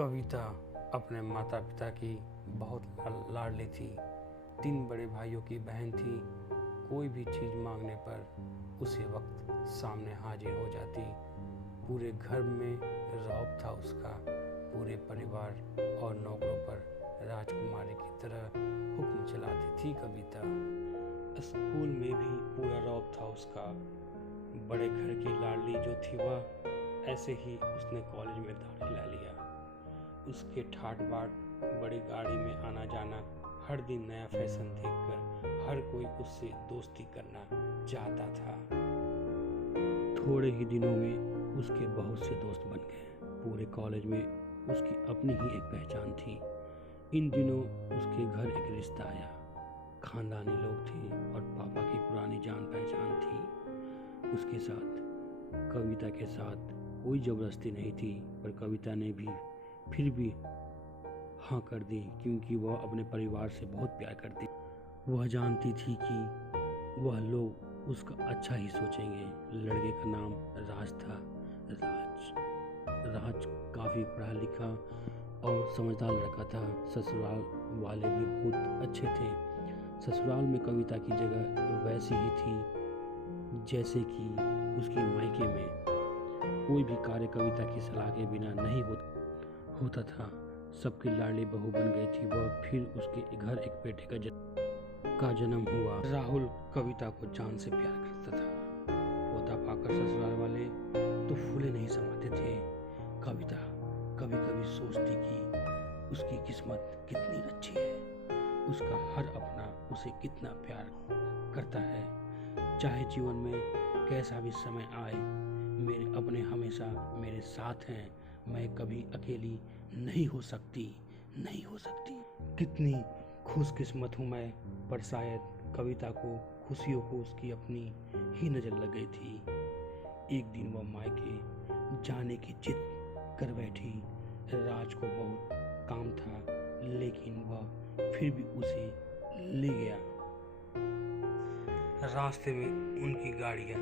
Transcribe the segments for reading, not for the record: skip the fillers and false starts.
कविता अपने माता पिता की बहुत लाडली थी। 3 बड़े भाइयों की बहन थी। कोई भी चीज़ मांगने पर उसी वक्त सामने हाजिर हो जाती। पूरे घर में रौब था उसका। पूरे परिवार और नौकरों पर राजकुमारी की तरह हुक्म चलाती थी कविता। स्कूल में भी पूरा रौब था उसका। बड़े घर की लाडली जो थी वह, ऐसे ही उसने कॉलेज में दाखिला लिया। उसके ठाट बाट, बड़ी गाड़ी में आना जाना, हर दिन नया फैशन देखकर हर कोई उससे दोस्ती करना चाहता था। थोड़े ही दिनों में उसके बहुत से दोस्त बन गए। पूरे कॉलेज में उसकी अपनी ही एक पहचान थी। इन दिनों उसके घर एक रिश्ता आया। खानदानी लोग थे और पापा की पुरानी जान पहचान थी। उसके साथ, कविता के साथ कोई ज़बरदस्ती नहीं थी, पर कविता ने भी फिर भी हाँ कर दी, क्योंकि वह अपने परिवार से बहुत प्यार करती। वह जानती थी कि वह लोग उसका अच्छा ही सोचेंगे। लड़के का नाम राज था। राज काफ़ी पढ़ा लिखा और समझदार लड़का था। ससुराल वाले भी बहुत अच्छे थे। ससुराल में कविता की जगह वैसी ही थी जैसे कि उसकी मायके में। कोई भी कार्य कविता की सलाह के बिना नहीं होता था। सबकी लाडली बहू बन गई थी वह। फिर उसके घर एक बेटे का जन्म हुआ। राहुल कविता को जान से प्यार करता था। पोता पाकर ससुराल वाले तो फूले नहीं समाते थे। कविता कभी कभी सोचती कि उसकी किस्मत कितनी अच्छी है। उसका हर अपना उसे कितना प्यार करता है। चाहे जीवन में कैसा भी समय आए, मेरे अपने हमेशा मेरे साथ हैं। मैं कभी अकेली नहीं हो सकती। कितनी खुशकिस्मत हूँ मैं। पर शायद कविता को खुशियों को उसकी अपनी ही नज़र लग गई थी। एक दिन वह मायके जाने की जिद कर बैठी। राज को बहुत काम था, लेकिन वह फिर भी उसे ले गया। रास्ते में उनकी गाड़ियाँ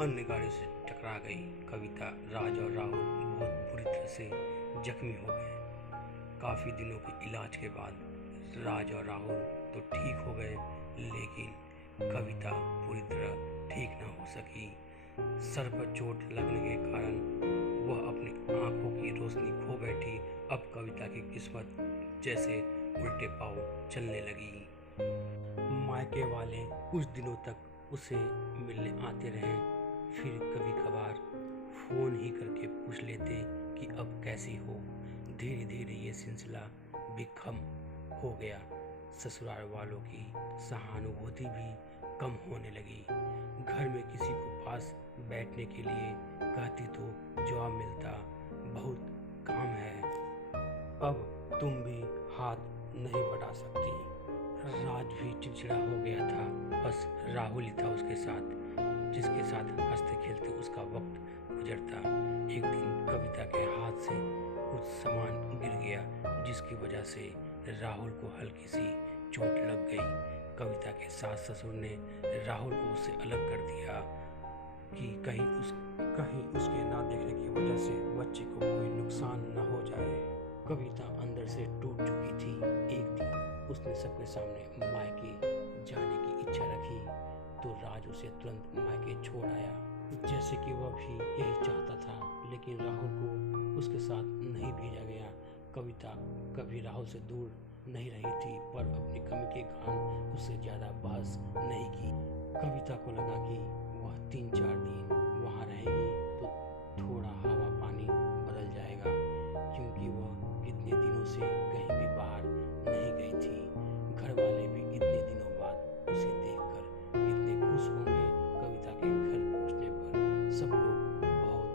अन्य गाड़ी से टकरा गई। कविता, राज और राहुल बहुत बुरी तरह से जख्मी हो गए। काफ़ी दिनों के इलाज के बाद राज और राहुल तो ठीक हो गए, लेकिन कविता पूरी तरह ठीक ना हो सकी। सर पर चोट लगने के कारण वह अपनी आंखों की रोशनी खो बैठी। अब कविता की किस्मत जैसे उल्टे पांव चलने लगी। मायके वाले कुछ दिनों तक उसे मिलने आते रहे। फिर कभी कभार फोन ही करके पूछ लेते कि अब कैसी हो। धीरे धीरे ये सिलसिला भी कम हो गया। ससुराल वालों की सहानुभूति भी कम होने लगी। घर में किसी को पास बैठने के लिए कहती तो जवाब मिलता, बहुत काम है, अब तुम भी हाथ नहीं बढ़ा सकती। राज भी चिड़चिड़ा हो गया था। बस राहुल ही था उसके साथ, जिसके साथ हंसते खेलते उसका वक्त गुजरता। एक दिन कविता के हाथ से कुछ सामान गिर गया, जिसकी वजह से राहुल को हल्की सी चोट लग गई। कविता के सास ससुर ने राहुल को उससे अलग कर दिया कि कहीं उसके ना देखने की वजह से बच्चे को कोई नुकसान न हो जाए। कविता अंदर से टूट चुकी थी। एक दिन उसने सबके सामने मायके जाने की इच्छा रखी तो राज उसे तुरंत मायके छोड़ आया, जैसे कि वह भी यही चाहता था। लेकिन राहुल को उसके साथ नहीं भेजा गया। कविता कभी राहुल से दूर नहीं रही थी, पर अपनी कमी के कारण उससे ज़्यादा बहस नहीं की। कविता को लगा कि वह 3-4 दिन वहाँ रहेगी तो थोड़ा हवा पानी बदल जाएगा, क्योंकि वह इतने दिनों से कहीं भी बाहर नहीं गई थी। घर वाले भी इतने दिनों बाद उसे देखकर इतने खुश होंगे। कविता के घर पहुँचने पर सब लोग बहुत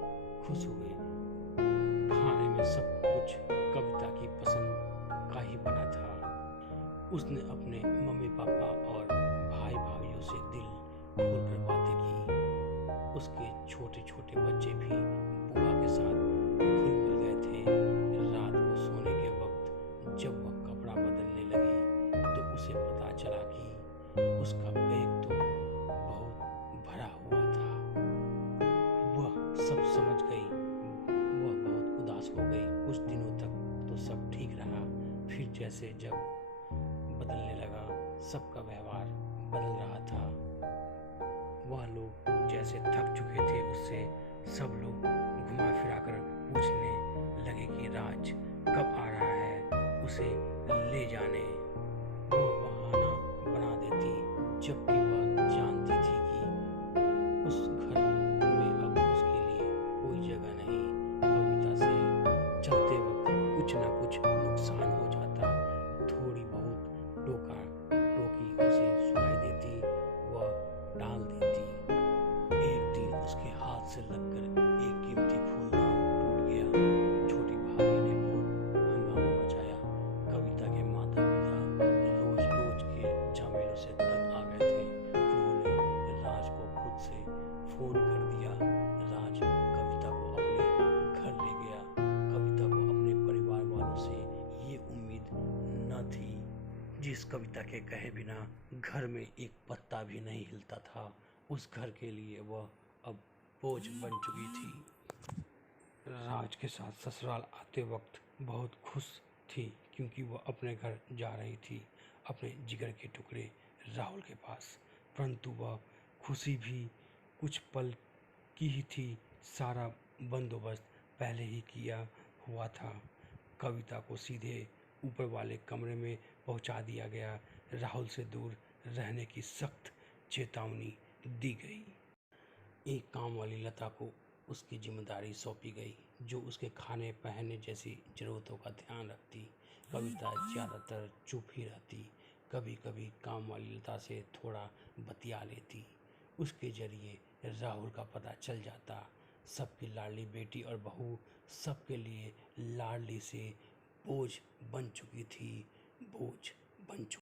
खुश हुए। खाने में सब कुछ कविता की पसंद का ही बना था। उसने अपने मम्मी पापा और भाई भाइयों से दिल खोलकर बातें की। उसके छोटे छोटे बच्चे भी बुआ के साथ घुल मिल गए थे। रात को सोने के वक्त जब वह कपड़ा बदलने लगी तो उसे पता चला कि उसका बैग तो बहुत भरा हुआ था। वह सब समझ गई। वह बहुत उदास हो गई। कुछ दिनों तक जैसे जब बदलने लगा, सबका व्यवहार बदल रहा था। वह लोग जैसे थक चुके थे उससे सब लोग घुमा फिरा कर पूछने लगे कि राज कब आ रहा है, उसे ले जाने। वो बहाना बना देती, जबकि वह जानती थी कि उस घर में अब उसके लिए कोई जगह नहीं। कविता से चलते वक्त कुछ न कुछ नुकसान हो जाता, थोड़ी बहुत टोका टोकी उसे सुनाई देती, वह टाल देती। एक दिन उसके हाथ से लगकर एक कीमती फूलदान टूट गया। छोटी भाभी ने बहुत हंगामा मचाया। कविता के माता पिता रोज रोज के झमेलों से तंग आ गए थे। उन्होंने राज को खुद से फोन कर दिया। राज कविता को अपने घर ले गया। कविता को अपने परिवार वालों से ये उम्मीद न थी। जिस कविता के कहे बिना घर में एक पत्ता भी नहीं हिलता था, उस घर के लिए वह अब बोझ बन चुकी थी। राज के साथ ससुराल आते वक्त बहुत खुश थी, क्योंकि वह अपने घर जा रही थी, अपने जिगर के टुकड़े राहुल के पास। परंतु वह खुशी भी कुछ पल की ही थी। सारा बंदोबस्त पहले ही किया हुआ था। कविता को सीधे ऊपर वाले कमरे में पहुंचा दिया गया। राहुल से दूर रहने की सख्त चेतावनी दी गई। एक काम वाली लता को उसकी जिम्मेदारी सौंपी गई, जो उसके खाने पहनने जैसी ज़रूरतों का ध्यान रखती। कविता ज़्यादातर चुप ही रहती, कभी कभी काम वाली लता से थोड़ा बतिया लेती। उसके जरिए राहुल का पता चल जाता। सबकी लाडली बेटी और बहू सबके लिए लाडली से बोझ बन चुकी थी, बोझ बन चुकी।